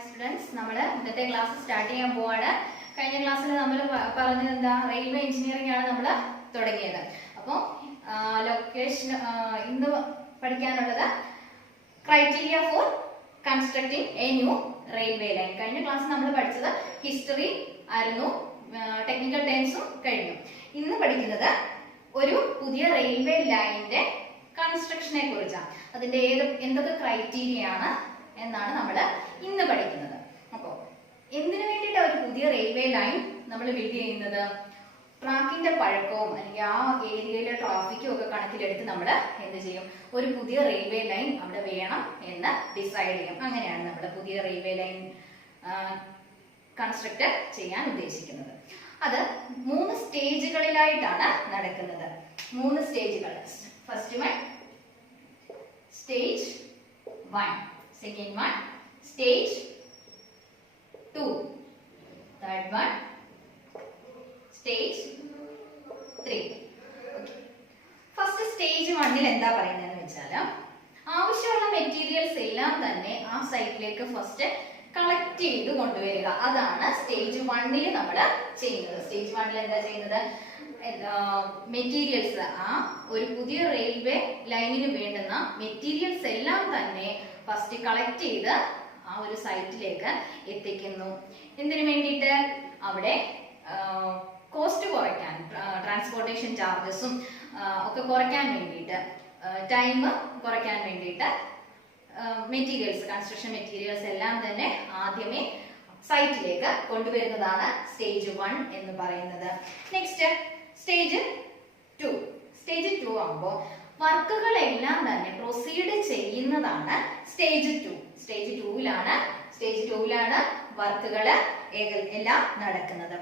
Hi students, നമ്മൾ ഇന്നത്തെ class start ചെയ്യാൻ പോവാണ്. കഴിഞ്ഞ ക്ലാസ്സിൽ നമ്മൾ പറഞ്ഞത് എന്താ, റെയിൽവേ എഞ്ചിനീയറിംഗ് ആണ് നമ്മൾ തുടങ്ങിയത്. അപ്പോൾ ലൊക്കേഷൻ ഇന്ന് പഠിക്കാനുള്ളത് criteria four constructing A new railway line. കഴിഞ്ഞ ക്ലാസ് നമ്മൾ പഠിച്ചത് ഹിസ്റ്ററി ആയിരുന്നു, ടെക്നിക്കൽ ടേംസും കഴിഞ്ഞു. ഇന്ന് പഠിക്കുന്നത് ഒരു പുതിയ റെയിൽവേ ലൈനിന്റെ കൺസ്ട്രക്ഷനെ കുറിച്ചാണ്. അതിന്റെ എന്തൊക്കെ ക്രൈറ്റീരിയ ആണ് എന്നാണ് നമ്മൾ ഇന്ന് പഠിക്കുന്നത്. അപ്പോൾ എന്തിനു വേണ്ടിയിട്ടാണ് ഒരു പുതിയ റെയിൽവേ ലൈൻ നമ്മൾ ബിൽഡ് ചെയ്യുന്നത്? ട്രാക്കിന്റെ പഴക്കവും അല്ലെങ്കിൽ ആ ഏരിയയിലെ ട്രാഫിക്കും ഒക്കെ കണക്കിലെടുത്ത് നമ്മൾ എന്ത് ചെയ്യും? ഒരു പുതിയ റെയിൽവേ ലൈൻ അവിടെ വേണം എന്ന് ഡിസൈഡ് ചെയ്യും. അങ്ങനെയാണ് നമ്മൾ പുതിയ റെയിൽവേ ലൈൻ കൺസ്ട്രക്ട് ചെയ്യാൻ ഉദ്ദേശിക്കുന്നത്. അത് 3 സ്റ്റേജുകളിലായിട്ടാണ് നടക്കുന്നത്. 3 സ്റ്റേജുകൾ. First one stage 1, second one stage 2, third one stage 3. Okay. First stage 1ൽ എന്താ പറയുന്നതെന്ന് വെച്ചാൽ, ആവശ്യമുള്ള മെറ്റീരിയൽസ് എല്ലാം തന്നെ ആ സൈറ്റിലേക്ക് ഫസ്റ്റ് കളക്ട് ചെയ്ത് കൊണ്ടുവരിക. അതാണ് സ്റ്റേജ് 1ൽ നമ്മൾ ചെയ്യുന്നത്. സ്റ്റേജ് 1ൽ എന്താ ചെയ്യുന്നത്? മെറ്റീരിയൽസ്, ആ ഒരു പുതിയ റെയിൽവേ ലൈനിന് വേണ്ടുന്ന മെറ്റീരിയൽസ് എല്ലാം തന്നെ ഫസ്റ്റ് കളക്ട് ചെയ്ത് ആ ഒരു സൈറ്റിലേക്ക് എത്തിക്കുന്നു. എന്തിനു വേണ്ടിയിട്ട്? അവിടെ കോസ്റ്റ് കുറയ്ക്കാൻ, ട്രാൻസ്പോർട്ടേഷൻ ചാർജസും ഒക്കെ കുറയ്ക്കാൻ വേണ്ടിയിട്ട്, ടൈം കുറയ്ക്കാൻ വേണ്ടിയിട്ട് മെറ്റീരിയൽസ്, കൺസ്ട്രക്ഷൻ മെറ്റീരിയൽസ് എല്ലാം തന്നെ ആദ്യമേ സൈറ്റിലേക്ക് കൊണ്ടുവരുന്നതാണ് സ്റ്റേജ് 1 എന്ന് പറയുന്നത്. Next stage 2. സ്റ്റേജ് 2 ആകുമ്പോൾ വർക്കുകളെല്ലാം തന്നെ പ്രൊസീഡ് ചെയ്യുന്നതാണ് സ്റ്റേജ് 2. സ്റ്റേജ് 2ലാണ് വർക്കുകൾ എല്ലാം നടക്കുന്നത്.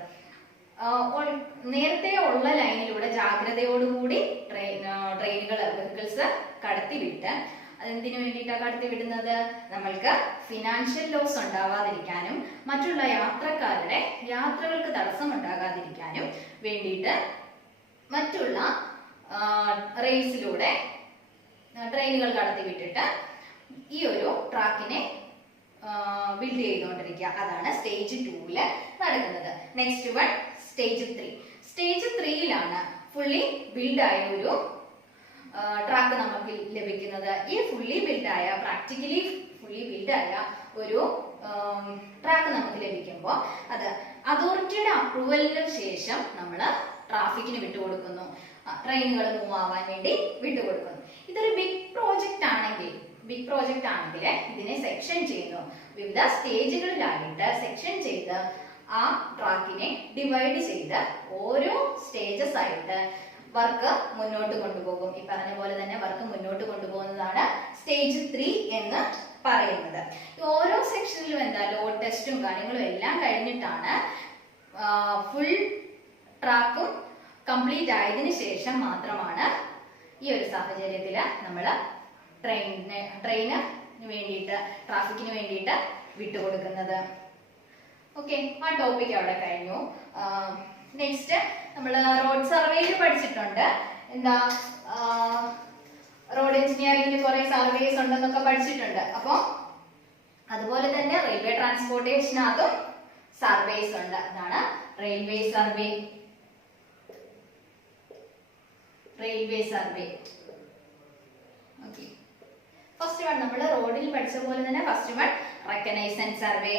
നേരത്തെ ഉള്ള ലൈനിലൂടെ ജാഗ്രതയോടുകൂടി ട്രെയിനുകൾ, വെഹിക്കിൾസ് കടത്തിവിട്ട്, അതെന്തിനു വേണ്ടിയിട്ടാണ് കടത്തിവിടുന്നത്? നമ്മൾക്ക് ഫിനാൻഷ്യൽ ലോസ് ഉണ്ടാവാതിരിക്കാനും മറ്റുള്ള യാത്രക്കാരുടെ യാത്രകൾക്ക് തടസ്സം ഉണ്ടാകാതിരിക്കാനും വേണ്ടിയിട്ട് മറ്റുള്ള റെയിൽസിലൂടെ ട്രെയിനുകൾ കടത്തിവിട്ടിട്ട് ഈ ഒരു ട്രാക്കിനെ ബിൽഡ് ചെയ്തുകൊണ്ടിരിക്കുക. അതാണ് സ്റ്റേജ് 2ല് നടക്കുന്നത്. Next one stage 3. സ്റ്റേജ് 3ലാണ് ഫുള്ളി ബിൽഡായ ഒരു ട്രാക്ക് നമുക്ക് ലഭിക്കുന്നത്. ഈ പ്രാക്ടിക്കലി ഫുള്ളി ബിൽഡായ ഒരു ട്രാക്ക് നമുക്ക് ലഭിക്കുമ്പോൾ അത് അതോറിറ്റിയുടെ അപ്രൂവലിന് ശേഷം നമ്മൾ ട്രാഫിക്കിന് വിട്ടുകൊടുക്കുന്നു, ട്രെയിനുകൾ മൂവ് ആവാൻ വേണ്ടി വിട്ടുകൊടുക്കുന്നു. ഇതൊരു ബിഗ് പ്രോജക്റ്റ് ആണെങ്കിൽ ഇതിനെ സെക്ഷൻ ചെയ്യുന്നു. വിവിധ സ്റ്റേജുകളിലായിട്ട് സെക്ഷൻ ചെയ്ത് ആ ട്രാക്കിനെ ഡിവൈഡ് ചെയ്ത് ഓരോ സ്റ്റേജസ് ആയിട്ട് വർക്ക് മുന്നോട്ട് കൊണ്ടുപോകും. ഈ പറഞ്ഞ പോലെ തന്നെ വർക്ക് മുന്നോട്ട് കൊണ്ടുപോകുന്നതാണ് സ്റ്റേജ് 3 എന്ന് പറയുന്നത്. ഓരോ സെക്ഷനിലും എന്താ, ലോഡ് ടെസ്റ്റും കാര്യങ്ങളും എല്ലാം കഴിഞ്ഞിട്ടാണ് ഫുൾ ട്രാക്കും കംപ്ലീറ്റ് ആയതിനു ശേഷം മാത്രമാണ് ഈ ഒരു സാഹചര്യത്തിൽ നമ്മൾ ട്രെയിന് വേണ്ടിയിട്ട്, ട്രാഫിക്കിന് വേണ്ടിയിട്ട് വിട്ടുകൊടുക്കുന്നത്. ഓക്കെ, ആ ടോപ്പിക് അവിടെ കഴിഞ്ഞു. നെക്സ്റ്റ് നമ്മൾ റോഡ് സർവേയിൽ പഠിച്ചിട്ടുണ്ട്. എന്താ, റോഡ് എഞ്ചിനീയറിംഗിൽ കുറെ സർവേസ് ഉണ്ടെന്നൊക്കെ പഠിച്ചിട്ടുണ്ട്. അപ്പോൾ അതുപോലെ തന്നെ റെയിൽവേ ട്രാൻസ്പോർട്ടേഷനകത്തും സർവേസ് ഉണ്ട്. അതാണ് railway survey. Okay, first one നമ്മൾ റോഡിൽ പഠിച്ച പോലെ തന്നെ first one reconnaissance survey.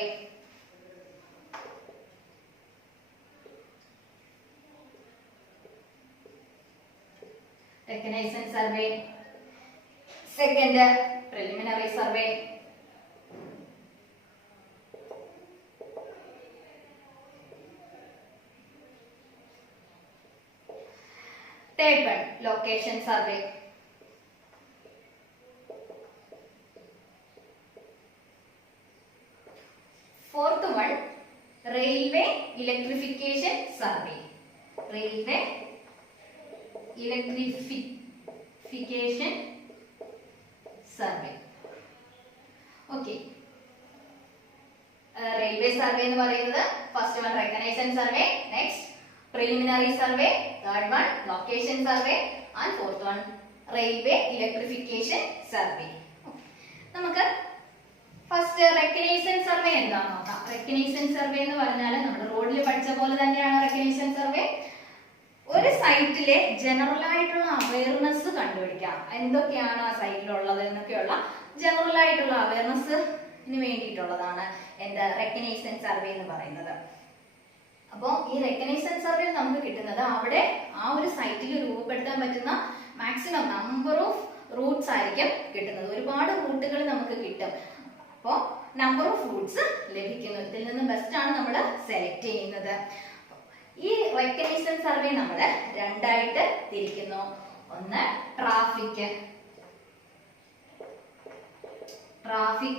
Second preliminary survey. Third one location survey. Fourth one railway electrification survey. Okay, railway survey എന്ന് പറയുന്നത് first one reconnaissance survey, next preliminary survey, third one location survey and fourth one railway electrification survey. നമുക്ക് first reconnaissance survey എന്താണെന്ന് നോക്കാം. Reconnaissance survey എന്ന് പറഞ്ഞാൽ നമ്മൾ റോഡിൽ പഠിച്ച പോലെ തന്നെയാണ് റെക്കഗ്നൈസൻസ് സർവേ. ഒരു സൈറ്റിലെ ജനറൽ ആയിട്ടുള്ള അവയർനെസ് കണ്ടുപിടിക്കാം, എന്തൊക്കെയാണ് ആ സൈറ്റിലുള്ളത് എന്നൊക്കെയുള്ള ജനറൽ ആയിട്ടുള്ള അവയർനെസ്സിന് വേണ്ടിയിട്ടുള്ളതാണ് എന്താ റെക്കഗ്നൈസൻസ് സർവേ എന്ന് പറയുന്നത്. അപ്പോൾ ഈ റെക്കഗ്നൈസൻസ് സർവേ നമുക്ക് കിട്ടുന്നത് അവിടെ ആ ഒരു സൈറ്റിൽ രൂപപ്പെടുത്താൻ പറ്റുന്ന മാക്സിമം നമ്പർ ഓഫ് റൂട്ട്സ് ആയിരിക്കും കിട്ടുന്നത്. ഒരുപാട് റൂട്ടുകൾ നമുക്ക് കിട്ടും. അപ്പോൾ നമ്പർ ഓഫ് റൂട്ട്സ് ലഭിക്കുന്നു. ഇതിൽ നിന്ന് ബെസ്റ്റ് ആണ് നമ്മൾ സെലക്ട് ചെയ്യുന്നത്. ഈ റെക്കഗ്നൈസൻസ് സർവേ നമ്മൾ രണ്ടായിട്ട് തിരിക്കുന്നു. ഒന്ന് traffic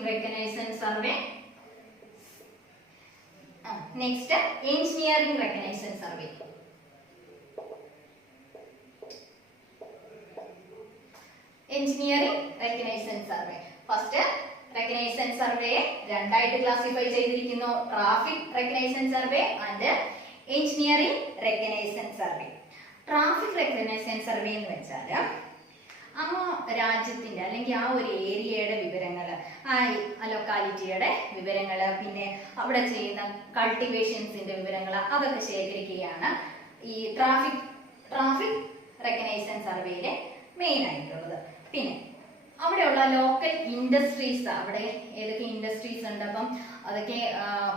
reconnaissance survey, next engineering reconnaissance survey. Engineering reconnaissance survey. First reconnaissance survey രണ്ടായിട്ട് ക്ലാസിഫൈ ചെയ്തിരിക്കുന്നു. Traffic reconnaissance survey and engineering reconnaissance survey. Traffic reconnaissance survey എന്ന് വെച്ചാൽ ആ രാജ്യത്തിന്റെ അല്ലെങ്കിൽ ആ ഒരു ഏരിയയുടെ വിവരങ്ങൾ, ആ ലൊക്കാലിറ്റിയുടെ വിവരങ്ങൾ, പിന്നെ അവിടെ ചെയ്യുന്ന കൾട്ടിവേഷൻസിന്റെ വിവരങ്ങൾ, അതൊക്കെ ശേഖരിക്കുകയാണ് ഈ ട്രാഫിക് റെക്കഗ്നൈസൻസ് സർവേയിലെ മെയിൻ ആയിട്ടുള്ളത്. പിന്നെ അവിടെയുള്ള ലോക്കൽ ഇൻഡസ്ട്രീസ്, അവിടെ ഏതൊക്കെ ഇൻഡസ്ട്രീസ് ഉണ്ട്, അപ്പം അതൊക്കെ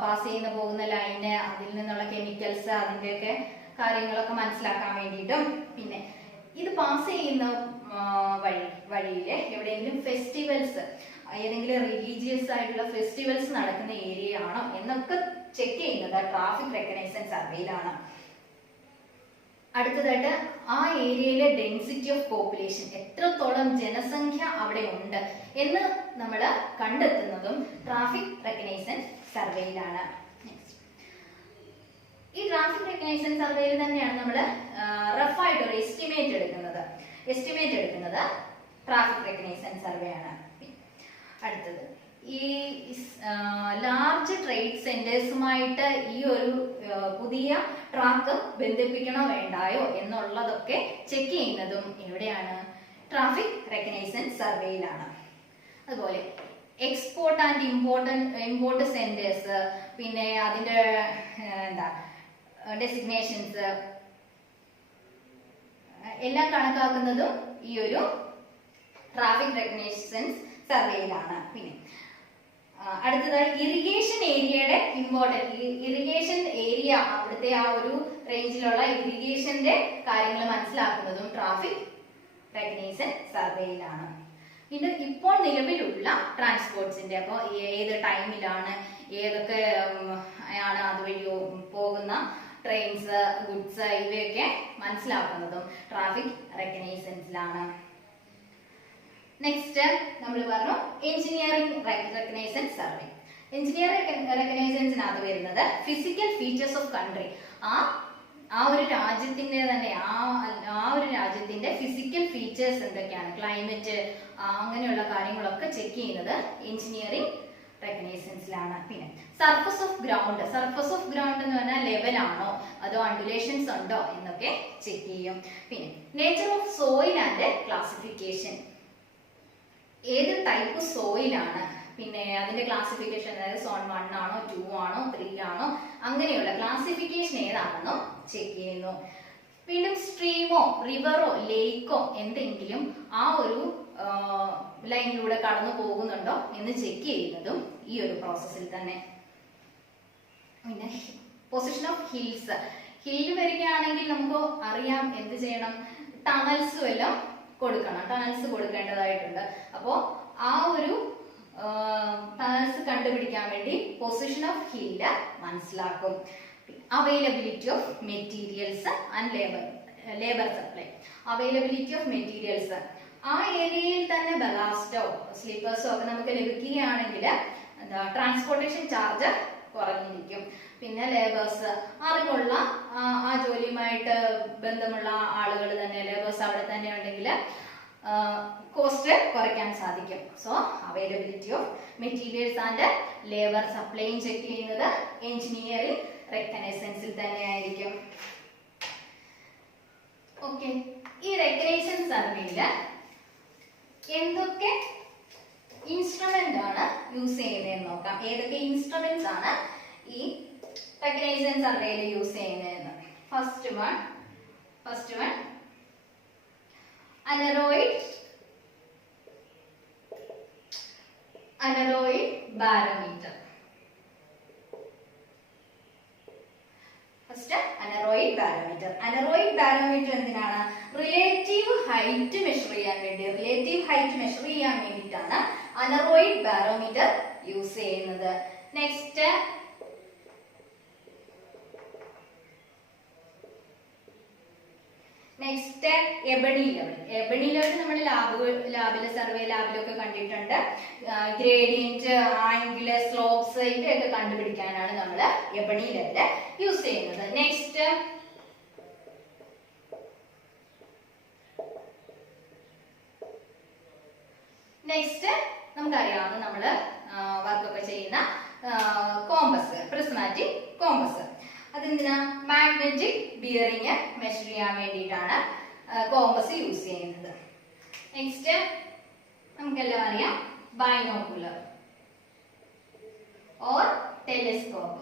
പാസ് ചെയ്യുന്ന പോകുന്ന ലൈന്, അതിൽ നിന്നുള്ള കെമിക്കൽസ്, അതിൻ്റെയൊക്കെ കാര്യങ്ങളൊക്കെ മനസ്സിലാക്കാൻ വേണ്ടിയിട്ടും, പിന്നെ ഇത് പാസ് ചെയ്യുന്ന വഴിയില് എവിടെയെങ്കിലും ഫെസ്റ്റിവൽസ്, ഏതെങ്കിലും റിലീജിയസ് ആയിട്ടുള്ള ഫെസ്റ്റിവൽസ് നടക്കുന്ന ഏരിയ ആണോ എന്നൊക്കെ ചെക്ക് ചെയ്യുന്നത് ട്രാഫിക് റെക്കഗ്നൈസൻസ് സർവേയിലാണ്. അടുത്തതായിട്ട് ആ ഏരിയയിലെ ഡെൻസിറ്റി ഓഫ് പോപ്പുലേഷൻ, എത്രത്തോളം ജനസംഖ്യ അവിടെ ഉണ്ട് എന്ന് നമ്മൾ കണ്ടെത്തുന്നതും ട്രാഫിക് റെക്കഗ്നൈസൻസ് സർവേയിലാണ്. ഈ ട്രാഫിക് റെക്കഗ്നൈസൻസ് സർവേയിൽ തന്നെയാണ് നമ്മൾ റഫായിട്ട് ഒരു എസ്റ്റിമേറ്റ് എടുക്കുന്നത്. ട്രാഫിക് റെക്കഗ്നൈസൻസ് സർവേ ആണ്. അടുത്തത് ഈ ലാർജ് ട്രേഡ് സെന്റേഴ്സുമായിട്ട് ഈ ഒരു പുതിയ ട്രാക്ക് ബന്ധിപ്പിക്കണോ വേണ്ടായോ എന്നുള്ളതൊക്കെ ചെക്ക് ചെയ്യുന്നതും എവിടെയാണ്? ട്രാഫിക് റെക്കഗ്നൈസൻസ് സർവേയിലാണ്. അതുപോലെ എക്സ്പോർട്ട് ആൻഡ് ഇമ്പോർട്ട് സെന്റേഴ്സ്, പിന്നെ അതിന്റെ ഡെസിഗ്നേഷൻസ് എല്ലാം കണക്കാക്കുന്നതും ഈ ഒരു ട്രാഫിക് റെക്കഗ്നൈസൻസ് സർവേയിലാണ്. പിന്നെ അടുത്തതായി ഇറിഗേഷൻ ഏരിയയുടെ ഇറിഗേഷൻ ഏരിയ, അവിടുത്തെ ആ ഒരു റേഞ്ചിലുള്ള ഇറിഗേഷന്റെ കാര്യങ്ങൾ മനസ്സിലാക്കുന്നതും ട്രാഫിക് റെക്കഗ്നൈസൻസ് സർവേയിലാണ്. പിന്നെ ഇപ്പോൾ നിലവിലുള്ള ട്രാൻസ്പോർട്ട്സിന്റെ, അപ്പോൾ ഏത് ടൈമിലാണ് ഏതൊക്കെ ആണ് അതുവഴി പോകുന്ന ട്രെയിൻസ്, ഗുഡ്സ്, ഇവയൊക്കെ മനസ്സിലാക്കുന്നതും ട്രാഫിക് റെക്കഗ്നൈസൻസിലാണ്. നെക്സ്റ്റ് നമ്മൾ പറഞ്ഞു എഞ്ചിനീയറിംഗ് റെക്കഗ്നൈസൻസ് സർവേ. എഞ്ചിനീയറിംഗ് റെക്കഗ്നൈസൻസിനകത്ത് വരുന്നത് ഫിസിക്കൽ ഫീച്ചേഴ്സ് ഓഫ് കൺട്രി, ആ ഒരു രാജ്യത്തിന്റെ തന്നെ ആ ഒരു രാജ്യത്തിന്റെ ഫിസിക്കൽ ഫീച്ചേഴ്സ് എന്തൊക്കെയാണ്, ക്ലൈമറ്റ്, അങ്ങനെയുള്ള കാര്യങ്ങളൊക്കെ ചെക്ക് ചെയ്യുന്നത് എഞ്ചിനീയറിംഗ് റെക്കഗ്നൈസൻസിലാണ്. പിന്നെ സർഫസ് ഓഫ് ഗ്രൗണ്ട് എന്ന് പറഞ്ഞാൽ ലെവൽ ആണോ അതോ അണ്ടുലേഷൻസ് ഉണ്ടോ എന്നൊക്കെ ചെക്ക് ചെയ്യും. പിന്നെ nature of soil and classification, ഏത് ടൈപ്പ് സോയിലാണ്, പിന്നെ അതിന്റെ ക്ലാസിഫിക്കേഷൻ, അതായത് സോൺ 1 ആണോ 2 ആണോ 3 ആണോ, അങ്ങനെയുള്ള ക്ലാസിഫിക്കേഷൻ ഏതാണെന്നോ ചെക്ക് ചെയ്യുന്നു. വീണ്ടും സ്ട്രീമോ റിവറോ ലേക്കോ എന്തെങ്കിലും ആ ഒരു ലൈനിലൂടെ കടന്നു പോകുന്നുണ്ടോ എന്ന് ചെക്ക് ചെയ്യുന്നതും ഈ ഒരു പ്രോസസ്സിൽ തന്നെ. പിന്നെ പൊസിഷൻ ഓഫ് ഹില്ല് വരികയാണെങ്കിൽ നമുക്ക് അറിയാം എന്ത് ചെയ്യണം, ടണൽസ് വല്ലതും ടണൽസ് കൊടുക്കേണ്ടതായിട്ടുണ്ട്. അപ്പോൾ ആ ഒരു ടണൽസ് കണ്ടുപിടിക്കാൻ വേണ്ടി പൊസിഷൻ ഓഫ് ഹില്ല് മനസ്സിലാക്കും. Availability of materials and labour supply. Availability of materials, ആ ഏരിയയിൽ തന്നെ ബലാസ്റ്റോ സ്ലീപ്പേഴ്സോ ഒക്കെ നമുക്ക് ലഭിക്കുകയാണെങ്കിൽ ട്രാൻസ്പോർട്ടേഷൻ ചാർജ് കുറഞ്ഞിരിക്കും. പിന്നെ ലേബേഴ്സ്, അറിവുള്ള ആ ജോലിയുമായിട്ട് ബന്ധമുള്ള ആളുകൾ തന്നെ, ലേബേഴ്സ് അവിടെ തന്നെ ഉണ്ടെങ്കിൽ കോസ്റ്റ് കുറയ്ക്കാൻ സാധിക്കും. So availability of materials and labour സപ്ലൈയും ചെക്ക് ചെയ്യുന്നത് എഞ്ചിനീയറിംഗ് റെക്കഗ്നൈസൻസിൽ തന്നെയായിരിക്കും. ഓക്കെ, ഈ റെക്കഗ്നൈസൻസ് സർവേയില് എന്തൊക്കെ ഇൻസ്ട്രുമെന്റ് ആണ് യൂസ് ചെയ്യുന്നതെന്ന് നോക്കാം. ഏതൊക്കെ ഇൻസ്ട്രുമെന്റ്സ് ആണ് ഈ റെക്കഗ്നൈസേഷൻ സർവേയിൽ യൂസ് ചെയ്യുന്നതെന്ന്. First one aneroid barometer. First aneroid barometer എന്തിനാണ്? റിലേറ്റീവ് ഹൈറ്റ് മെഷർ ചെയ്യാൻ വേണ്ടിയിട്ടാണ് അനറോയിഡ് ബാരോമീറ്റർ യൂസ് ചെയ്യുന്നത്. നെക്സ്റ്റ് എബണി ലെവൽ നമ്മൾ ലാബിലൊക്കെ കണ്ടിട്ടുണ്ട്. ഗ്രേഡിയന്റ്, ആംഗിള്, സ്ലോപ്സ് ഇവയൊക്കെ കണ്ടുപിടിക്കാനാണ് നമ്മൾ എബണി ലെവല് യൂസ് ചെയ്യുന്നത്. നെക്സ്റ്റ് നമുക്കറിയാവുന്ന നമ്മള് വർക്കൊക്കെ ചെയ്യുന്ന കോമ്പസ്, പ്രിസ്മാറ്റിക് കോമ്പസ്. അതെന്തിനാ? മാഗ്നറ്റിക് ബിയറിംഗ് മെഷർ ചെയ്യാൻ വേണ്ടിയിട്ടാണ് കോമ്പസ് യൂസ് ചെയ്യുന്നത്. നെക്സ്റ്റ് നമുക്കെല്ലാം അറിയാം ബൈനോക്കുലർ ഓർ ടെലിസ്കോപ്പ്.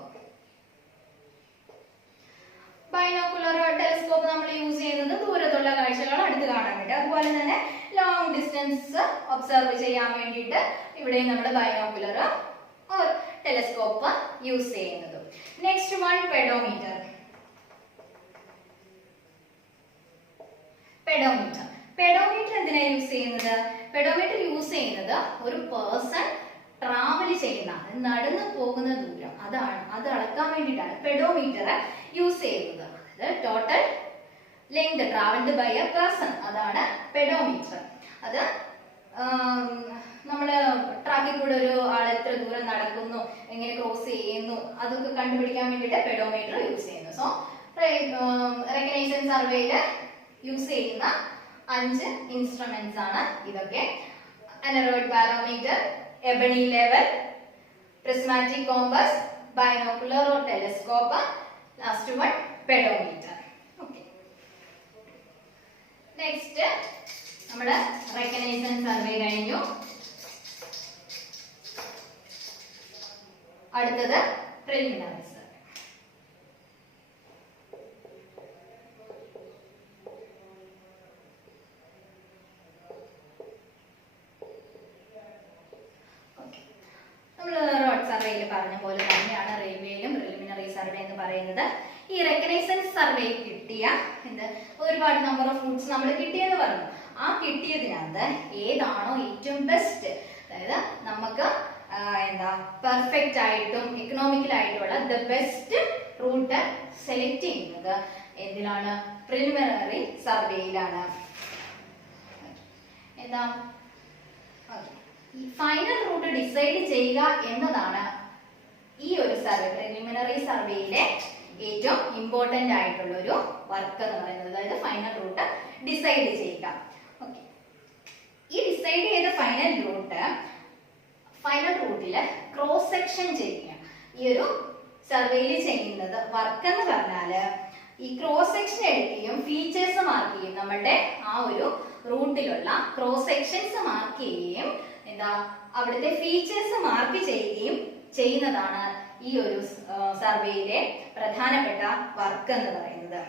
ടെലിസ്കോപ്പ് നമ്മൾ യൂസ് ചെയ്യുന്നത് ദൂരത്തുള്ള കാഴ്ചകൾ അടുത്ത് കാണാൻ വേണ്ടി. അതുപോലെ തന്നെ ലോങ് ഡിസ്റ്റൻസ് ഒബ്സർവ് ചെയ്യാൻ വേണ്ടിയിട്ട് ഇവിടെയും നമ്മൾ ബൈനോക്കുലർ ഓർ ടെലിസ്കോപ്പ് യൂസ് ചെയ്യുന്നത്. Next one pedometer. എന്തിനാ യൂസ് ചെയ്യുന്നത്? പെഡോമീറ്റർ യൂസ് ചെയ്യുന്നത് ഒരു പേഴ്സൺ ട്രാവൽ ചെയ്യുന്ന, നടന്നു പോകുന്ന ദൂരം അത് അളക്കാൻ വേണ്ടിയിട്ടാണ് പെഡോമീറ്റർ യൂസ് ചെയ്യുന്നത്. Total length travelled by a person, അതാണ് പെഡോമീറ്റർ. അത് നമ്മള് ട്രാക്കിൽ കൂടെ ഒരു ആൾ എത്ര ദൂരം നടക്കുന്നു, എങ്ങനെ ക്രോസ് ചെയ്യുന്നു, അതൊക്കെ കണ്ടുപിടിക്കാൻ വേണ്ടിയിട്ട് പെഡോമീറ്റർ യൂസ് ചെയ്യുന്നു. സോ റെക്കഗ്നൈസേഷൻ സർവേയിൽ യൂസ് ചെയ്യുന്ന 5 ഇൻസ്ട്രുമെന്റ്സ് ആണ് ഇതൊക്കെ. Aneroid barometer, ebony level, prismatic compass, binocular or telescope, last one pedometer. Okay, next നമ്മുടെ റെക്കഗ്നൈസേഷൻ സർവേ കഴിഞ്ഞു. അടുത്തത് പ്രിലിമിനറി സർവേ. നമ്മൾ റോഡ് സർവേയിൽ പറഞ്ഞ പോലെ തന്നെയാണ് റെയിൽവേയിലും പ്രിലിമിനറി സർവേ എന്ന് പറയുന്നത്. ഈ റെക്കഗ്നൈസേഷൻ സർവേ കിട്ടിയ ഒരുപാട് നമ്പർ ഓഫ് റൂട്ട്സ് നമ്മൾ കിട്ടിയെന്ന് പറഞ്ഞു. ആ കിട്ടിയതിനകത്ത് ഏതാണോ ഏറ്റവും ബെസ്റ്റ്, അതായത് നമുക്ക് പെർഫെക്റ്റ് ആയിട്ടും എക്കണോമിക്കൽ ആയിട്ടുള്ള ദ ബെസ്റ്റ് റൂട്ട് സെലക്ട് ചെയ്യുന്നത് എന്തിലാണ്? പ്രിലിമിനറി സർവേയിലാണ്. ഈ ഫൈനൽ റൂട്ട് ഡിസൈഡ് ചെയ്യുക എന്നതാണ് ഈ ഒരു സർവേ, പ്രിലിമിനറി സർവേയിലെ ഏറ്റവും ഇമ്പോർട്ടന്റ് ആയിട്ടുള്ള ഒരു വർക്ക് എന്ന് പറയുന്നത്. അതായത് ഫൈനൽ റൂട്ട് ഡിസൈഡ് ചെയ്യുക. ഓക്കെ, ഈ ഡിസൈഡ് ചെയ്ത ഫൈനൽ റൂട്ടില് ക്രോസ് സെക്ഷൻ ചെയ്യുക. ഈ ഒരു സർവേയിൽ ചെയ്യുന്നത് വർക്ക് എന്ന് പറഞ്ഞാല് ഈ ക്രോസ് സെക്ഷൻ എടുക്കുകയും ഫീച്ചേഴ്സ് മാർക്ക് ചെയ്യും. നമ്മളുടെ ആ ഒരു റൂട്ടിലുള്ള ക്രോസ് സെക്ഷൻസ് മാർക്ക് ചെയ്യുകയും അവിടുത്തെ ഫീച്ചേഴ്സ് മാർക്ക് ചെയ്യുകയും ചെയ്യുന്നതാണ് ഈ ഒരു സർവേയിലെ പ്രധാനപ്പെട്ട വർക്ക് എന്ന് പറയുന്നത്.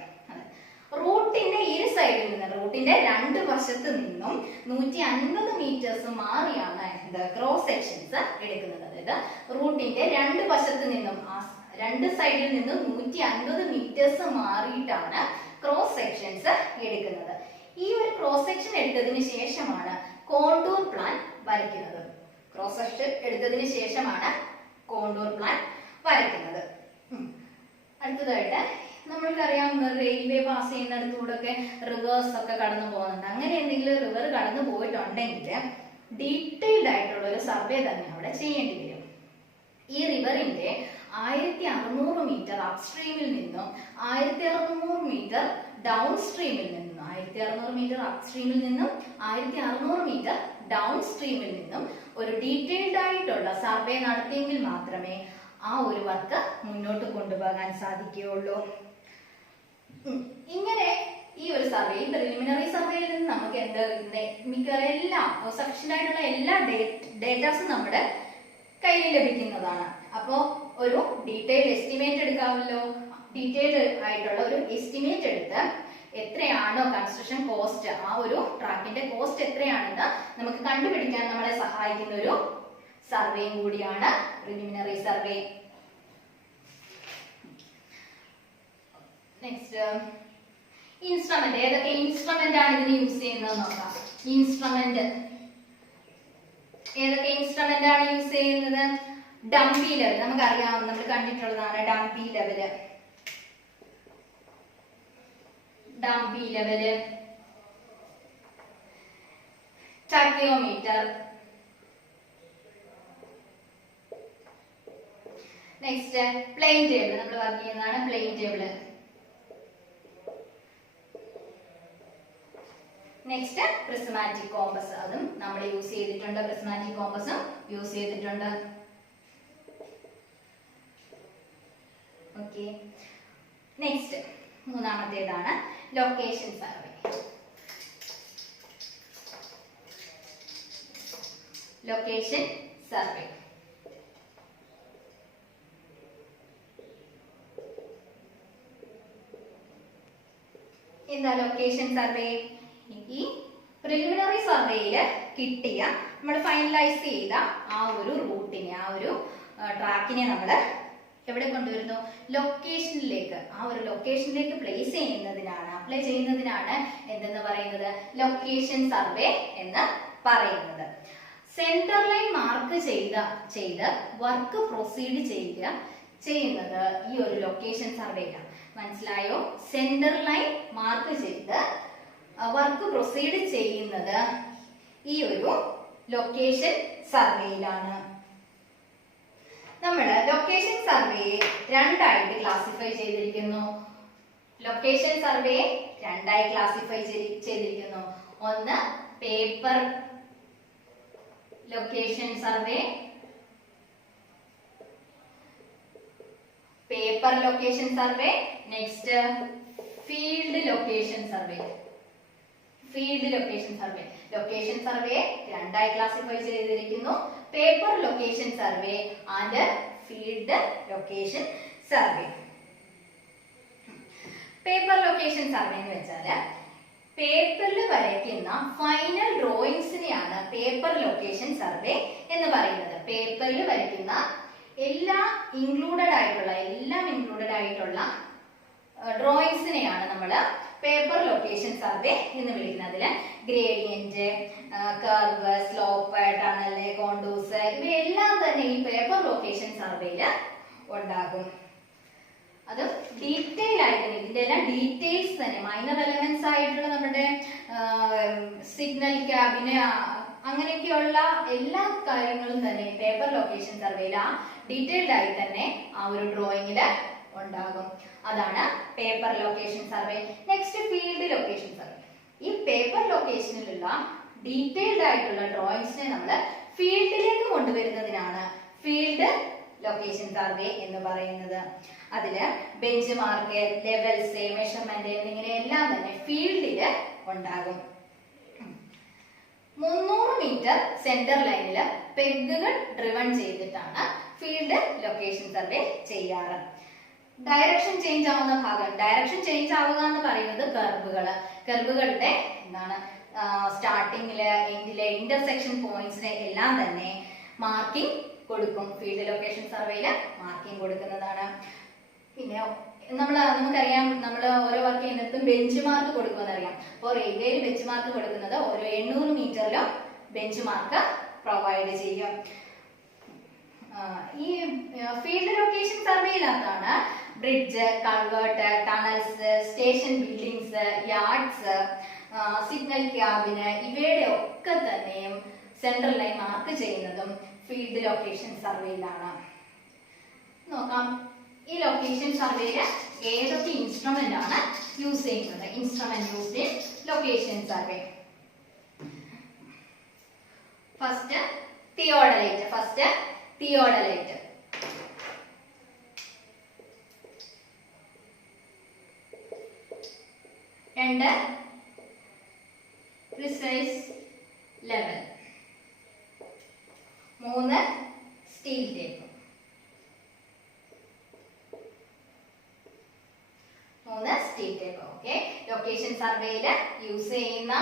റൂട്ടിന്റെ ഇരു സൈഡിൽ നിന്ന്, റൂട്ടിന്റെ 2 വശത്ത് നിന്നും 150 മീറ്റേഴ്സ് മാറിയാണ് ക്രോസ് സെക്ഷൻസ് എടുക്കുന്നത്. അതായത് റൂട്ടിന്റെ 2 വശത്ത് നിന്നും, 2 സൈഡിൽ നിന്നും 150 മീറ്റേഴ്സ് മാറിയിട്ടാണ് ക്രോസ് സെക്ഷൻസ് എടുക്കുന്നത്. ഈ ഒരു ക്രോസ് സെക്ഷൻ എടുത്തതിന് ശേഷമാണ് കോണ്ടൂർ പ്ലാൻ വരയ്ക്കുന്നത്. ക്രോസ് സെക്ഷൻ എടുത്തതിന് ശേഷമാണ് കോണ്ടൂർ പ്ലാൻ വരയ്ക്കുന്നത്. അടുത്തതായിട്ട് നമ്മൾക്കറിയാം റെയിൽവേ പാസ് ചെയ്യുന്നിടത്തൂടെ ഒക്കെ റിവേഴ്സ് ഒക്കെ കടന്നു പോകുന്നുണ്ട്. അങ്ങനെ എന്തെങ്കിലും റിവർ കടന്നു പോയിട്ടുണ്ടെങ്കിൽ ഡീറ്റെയിൽഡ് ആയിട്ടുള്ള ഒരു സർവേ തന്നെ അവിടെ ചെയ്യേണ്ടി വരും. ഈ റിവറിന്റെ 1600 മീറ്റർ അപ്സ്ട്രീമിൽ നിന്നും 1600 മീറ്റർ ഡൗൺ സ്ട്രീമിൽ നിന്നും, 1600 മീറ്റർ അപ്സ്ട്രീമിൽ നിന്നും 1600 മീറ്റർ ഡൗൺ സ്ട്രീമിൽ നിന്നും ഒരു ഡീറ്റെയിൽഡ് ആയിട്ടുള്ള സർവേ നടത്തിയെങ്കിൽ മാത്രമേ ആ ഒരു വർക്ക് മുന്നോട്ട് കൊണ്ടുപോകാൻ സാധിക്കുകയുള്ളൂ. ഇങ്ങനെ ഈ ഒരു സർവേ, പ്രിലിമിനറി സർവേയിൽ നിന്ന് നമുക്ക് എന്താ മിക്ക എല്ലാ സഫീഷ്യന്റ് ആയിട്ടുള്ള എല്ലാ ഡേറ്റാസും നമ്മുടെ കയ്യിൽ ലഭിക്കുന്നതാണ്. അപ്പോൾ ഒരു ഡീറ്റെയിൽ എസ്റ്റിമേറ്റ് എടുക്കാമല്ലോ. ഡീറ്റെയിൽഡ് ആയിട്ടുള്ള ഒരു എസ്റ്റിമേറ്റ് എടുത്ത് എത്രയാണോ കൺസ്ട്രക്ഷൻ കോസ്റ്റ്, ആ ഒരു ട്രാക്കിന്റെ കോസ്റ്റ് എത്രയാണെന്ന് നമുക്ക് കണ്ടുപിടിക്കാൻ നമ്മളെ സഹായിക്കുന്ന ഒരു സർവേയും കൂടിയാണ് പ്രിലിമിനറി സർവേ. Next instrument. ഏതൊക്കെ ഇൻസ്ട്രുമെന്റ് ആണ് ഇതിന് യൂസ് ചെയ്യുന്നത് നോക്കാം. ഇൻസ്ട്രുമെന്റ് ഏതൊക്കെ ഇൻസ്ട്രുമെന്റ് ആണ് യൂസ് ചെയ്യുന്നത്? ഡംപി ലെവൽ, നമുക്കറിയാം, നമ്മൾ കണ്ടിട്ടുള്ളതാണ് dumpy level. Dumpy level, tacheometer, next plane table, നമ്മൾ വർക്ക് ചെയ്യുന്നതാണ് plane table. Next prismatic compass, അതും നമ്മൾ യൂസ് ചെയ്തിട്ടുണ്ട്. പ്രിസ്മാറ്റിക് കോമ്പസും യൂസ് ചെയ്തിട്ടുണ്ട്. ഓക്കെ, നെക്സ്റ്റ് മൂന്നാമത്തേതാണ് ലൊക്കേഷൻ സർവേ. ലൊക്കേഷൻ സർവേ എന്താ? ലൊക്കേഷൻ സർവേ ഈ പ്രിലിമിനറി സർവേയിൽ കിട്ടിയ, നമ്മൾ ഫൈനലൈസ് ചെയ്ത ആ ഒരു റൂട്ടിനെ, ആ ഒരു ട്രാക്കിനെ നമ്മൾ എവിടെ കൊണ്ടുവരുന്നു? ലൊക്കേഷനിലേക്ക്. ആ ഒരു ലൊക്കേഷനിലേക്ക് പ്ലേസ് ചെയ്യുന്നതിനാണ്, അപ്ലൈ ചെയ്യുന്നതിനാണ് എന്തെന്ന് പറയുന്നത്? ലൊക്കേഷൻ സർവേ എന്ന് പറയുന്നത്. സെന്റർ ലൈൻ മാർക്ക് ചെയ്ത് വർക്ക് പ്രൊസീഡ് ചെയ്യുന്നത് ഈ ഒരു ലൊക്കേഷൻ സർവേയിലാണ്. മനസ്സിലായോ? സെന്റർ ലൈൻ മാർക്ക് ചെയ്ത് വർക്ക് പ്രൊസീഡ് ചെയ്യുന്നത് ഈ ഒരു ലൊക്കേഷൻ സർവേയിലാണ്. നമ്മൾ ലൊക്കേഷൻ സർവേയെ രണ്ടായിട്ട് ക്ലാസിഫൈ ചെയ്തിരിക്കുന്നു. ലൊക്കേഷൻ സർവേ രണ്ടായി ക്ലാസിഫൈ ചെയ്തിരിക്കുന്നു. ഒന്ന് paper location survey, paper location survey. Next field location survey. Field location survey. Location survey രണ്ടായി ക്ലാസിഫൈ ചെയ്തിരിക്കുന്നു. Paper location survey and field location survey. Paper location survey എന്ന് വെച്ചാല് പേപ്പറിൽ വരയ്ക്കുന്ന ഫൈനൽ ഡ്രോയിങ്സിനെയാണ് പേപ്പർ ലൊക്കേഷൻ സർവേ എന്ന് പറയുന്നത്. പേപ്പറിൽ വരയ്ക്കുന്ന എല്ലാം ഇൻക്ലൂഡഡ് ആയിട്ടുള്ള ഡ്രോയിങ്സിനെയാണ് നമ്മൾ പേപ്പർ ലൊക്കേഷൻ സർവേ എന്ന് വിളിക്കുന്നത്. അതിൽ ഗ്രേഡിയന്റ്, കർവ്, സ്ലോപ്പ്, ടണല്, കോണ്ടൂസ് ഇവയെല്ലാം തന്നെ ഈ പേപ്പർ ലൊക്കേഷൻ സർവേയിൽ ഉണ്ടാകും. അത് ഡീറ്റെയിൽ ആയിട്ട് ഇതിന്റെ എല്ലാം ഡീറ്റെയിൽസ് തന്നെ, മൈനർ എലമെന്റ്സ് ആയിട്ടുള്ള നമ്മുടെ സിഗ്നൽ ക്യാബിന് അങ്ങനെയൊക്കെയുള്ള എല്ലാ കാര്യങ്ങളും തന്നെ പേപ്പർ ലൊക്കേഷൻ സർവേയിൽ ആ ഡീറ്റെയിൽഡ് ആയി തന്നെ ആ ഒരു ഡ്രോയിങ്ങില് ഉണ്ടാകും. അതാണ് paper location survey. Next field location survey. ഈ പേപ്പർ ലൊക്കേഷനിലുള്ള ഡീറ്റെയിൽഡ് ആയിട്ടുള്ള ഡ്രോയിങ്സിനെ നമ്മൾ ഫീൽഡിലേക്ക് കൊണ്ടുവരുന്നതിനാണ് ഫീൽഡ് ലൊക്കേഷൻ സർവേ എന്ന് പറയുന്നത്. അതില് ബെഞ്ച് മാർക്ക്, ലെവൽസ്, മെഷർമെന്റ് എന്നിങ്ങനെ എല്ലാം തന്നെ ഫീൽഡില് ഉണ്ടാകും. 300 മീറ്റർ സെന്റർ ലൈനില് പെഗുകൾ ഡ്രിവൺ ചെയ്തിട്ടാണ് ഫീൽഡ് ലൊക്കേഷൻ സർവേ ചെയ്യാറ്. ഡയറക്ഷൻ ചേഞ്ച് ആവുന്ന ഭാഗം, ഡയറക്ഷൻ ചേഞ്ച് ആവുക എന്ന് പറയുന്നത് കർവുകളുടെ എന്താണ് സ്റ്റാർട്ടിങ്ങില് എൻഡിലെ ഇന്റർസെക്ഷൻ പോയിന്റ്സിനെ എല്ലാം തന്നെ മാർക്കിംഗ് കൊടുക്കും. ഫീൽഡ് ലൊക്കേഷൻ സർവേയില് മാർക്കിംഗ് കൊടുക്കുന്നതാണ്. പിന്നെ നമുക്കറിയാം, നമ്മൾ ഓരോ വർക്ക് ചെയ്യുന്നിടത്തും ബെഞ്ച് മാർക്ക് കൊടുക്കുമെന്ന് അറിയാം. അപ്പോൾ റെയിൽവേയിൽ ബെഞ്ച് മാർക്ക് കൊടുക്കുന്നത് ഓരോ 800 മീറ്ററിലും ബെഞ്ച് മാർക്ക് പ്രൊവൈഡ് ചെയ്യും. ഈ ഫീൽഡ് ലൊക്കേഷൻ സർവേയിലാണ് bridge, culvert, tunnels, station buildings, yards, signal cabin ഇവയുടെ ഒക്കെ തന്നെയും സെൻട്രൽ ലൈൻ മാർക്ക് ചെയ്യുന്നതും ഫീൽഡ് ലൊക്കേഷൻ സർവേയിലാണ്. നോക്കാം, ഈ ലൊക്കേഷൻ സർവേയില് ഏതൊക്കെ ഇൻസ്ട്രുമെന്റ് ആണ് യൂസ് ചെയ്യുന്നത്? Instrument used in location survey. First theodolite. 2 precise level, 3 steel tape, 3 steel tape. Okay, location സർവേയിൽ യൂസ് ചെയ്യുന്ന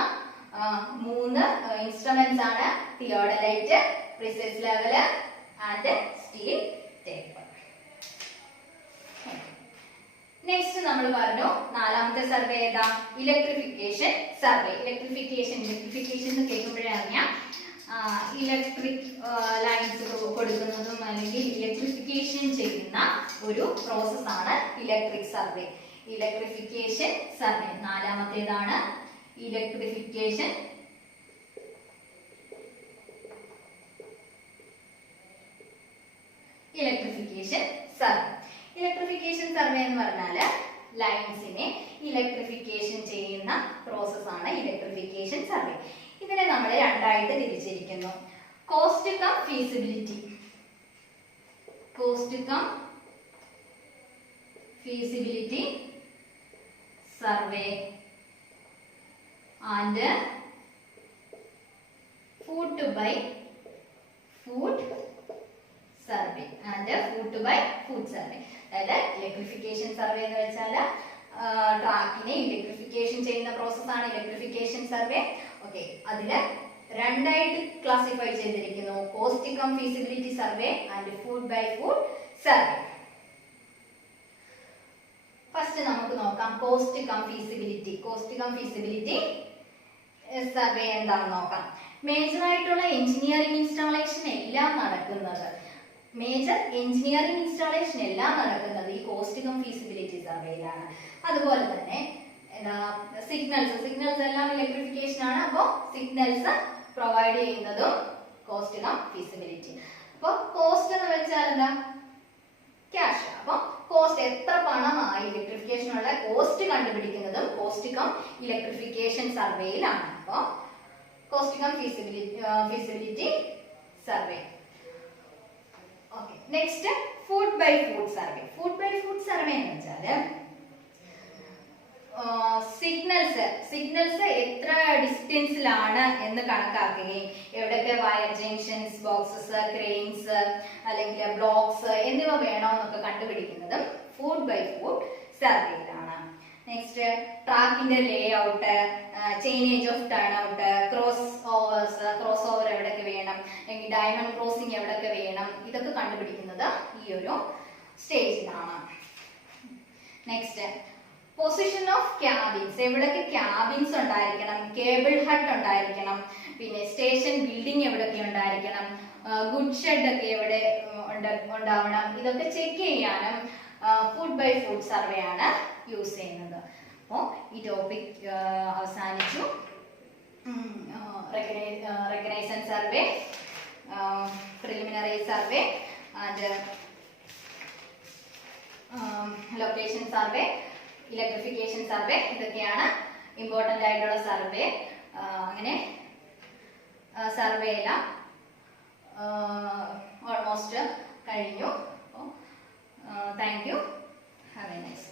3 ഇൻസ്ട്രുമെന്റ്സ് ആണ് theodolite, precise level and steel tape. Next നമ്മൾ പറഞ്ഞു നാലാമത്തെ സർവേ ഏതാ? Electrification survey. ഇലക്ട്രിഫിക്കേഷൻ എന്ന് കേൾക്കുമ്പോഴേ അറിയാം ഇലക്ട്രിക് ലൈൻസ് കൊടുക്കുന്നതും അല്ലെങ്കിൽ ഇലക്ട്രിഫിക്കേഷൻ ചെയ്യുന്ന ഒരു പ്രോസസ് ആണ് ഇലക്ട്രിക് സർവേ. ഇലക്ട്രിഫിക്കേഷൻ സർവേ നാലാമത്തേതാണ് ഇലക്ട്രിഫിക്കേഷൻ സർവേ. ഇലക്ട്രിഫിക്കേഷൻ സർവേ എന്ന് പറഞ്ഞാൽ ലൈൻസിനെ ഇലക്ട്രിഫിക്കേഷൻ ചെയ്യുന്ന പ്രോസസ് ആണ് ഇലക്ട്രിഫിക്കേഷൻ സർവേ. ഇതിനെ നമ്മൾ രണ്ടായിട്ട് തിരിച്ചിരിക്കുന്നു. Cost cum feasibility, cost cum feasibility survey and foot by foot survey survey. അതായത് ഇലക്ട്രിഫിക്കേഷൻ സർവേ എന്ന് വെച്ചാൽ ട്രാക്കിനെ ഇലക്ട്രിഫിക്കേഷൻ ചെയ്യുന്ന പ്രോസസ് ആണ് ഇലക്ട്രിഫിക്കേഷൻ സർവേ. ഓക്കെ, അതില് രണ്ടായിട്ട് ക്ലാസിഫൈ ചെയ്തിരിക്കുന്നു. Cost cum feasibility survey and foot by foot survey. First നമുക്ക് നോക്കാം cost cum feasibility. Cost cum feasibility survey എന്താണെന്ന് നോക്കാം. മേജർ ആയിട്ടുള്ള എഞ്ചിനീയറിംഗ് ഇൻസ്റ്റാളേഷൻ എല്ലാം നടക്കുന്നത് ഈ കോസ്റ്റ് കം ഫീസിബിലിറ്റി സർവേയിലാണ്. അതുപോലെ തന്നെ സിഗ്നൽസ് എല്ലാം ഇലക്ട്രിഫിക്കേഷൻ ആണ്. അപ്പോൾ സിഗ്നൽസ് പ്രൊവൈഡ് ചെയ്യുന്നതും കോസ്റ്റ് കം ഫീസിബിലിറ്റി. അപ്പോൾ കോസ്റ്റ് എന്ന് വെച്ചാൽ എന്താ? ക്യാഷ്. അപ്പൊ കോസ്റ്റ് എത്ര പണമായി ഇലക്ട്രിഫിക്കേഷനുള്ള കോസ്റ്റ് കണ്ടുപിടിക്കുന്നതും കോസ്റ്റ് കം ഇലക്ട്രിഫിക്കേഷൻ സർവേയിലാണ്. അപ്പൊ cost cum feasibility survey. Okay, next foot by foot survey. Foot by foot survey എന്ന് വെച്ചാല് സിഗ്നൽസ് എത്ര ഡിസ്റ്റൻസിലാണ് എന്ന് കണക്കാക്കുകയും എവിടെയൊക്കെ വയർ ജംഗ്ഷൻസ്, ബോക്സസ്, ക്രെയിൻസ് അല്ലെങ്കിൽ ബ്ലോക്സ് എന്നിവ വേണമെന്നൊക്കെ കണ്ടുപിടിക്കുന്നതും ഫുഡ് ബൈ ഫുഡ് സർവേയിലാണ്. നെക്സ്റ്റ് ട്രാക്കിന്റെ layout, chainage of turn out, cross over എവിടെയൊക്കെ വേണം, അല്ലെങ്കിൽ ഡയമണ്ട് ക്രോസിംഗ് എവിടെയൊക്കെ വേണം, ഇതൊക്കെ കണ്ടുപിടിക്കുന്നത് ഈ ഒരു സ്റ്റേജിലാണ്. Next position of cabins. എവിടെയൊക്കെ ക്യാബിൻസ് ഉണ്ടായിരിക്കണം, കേബിൾ ഹട്ട് ഉണ്ടായിരിക്കണം, പിന്നെ സ്റ്റേഷൻ ബിൽഡിംഗ് എവിടെയൊക്കെ ഉണ്ടായിരിക്കണം, ഗുഡ് ഷെഡ് ഒക്കെ എവിടെ ഉണ്ടാവണം, ഇതൊക്കെ ചെക്ക് ചെയ്യാനും ഫുഡ് ബൈ ഫുഡ് സർവേ ആണ് യൂസ് ചെയ്യുന്നത്. അപ്പോൾ ഈ ടോപ്പിക് അവസാനിച്ചു. Recognition survey, preliminary survey and location survey, electrification survey, ഇതൊക്കെയാണ് ഇമ്പോർട്ടൻ്റ് ആയിട്ടുള്ള സർവേ. അങ്ങനെ സർവേ എല്ലാം ഓൾമോസ്റ്റ് കഴിഞ്ഞു. Thank you. Have A nice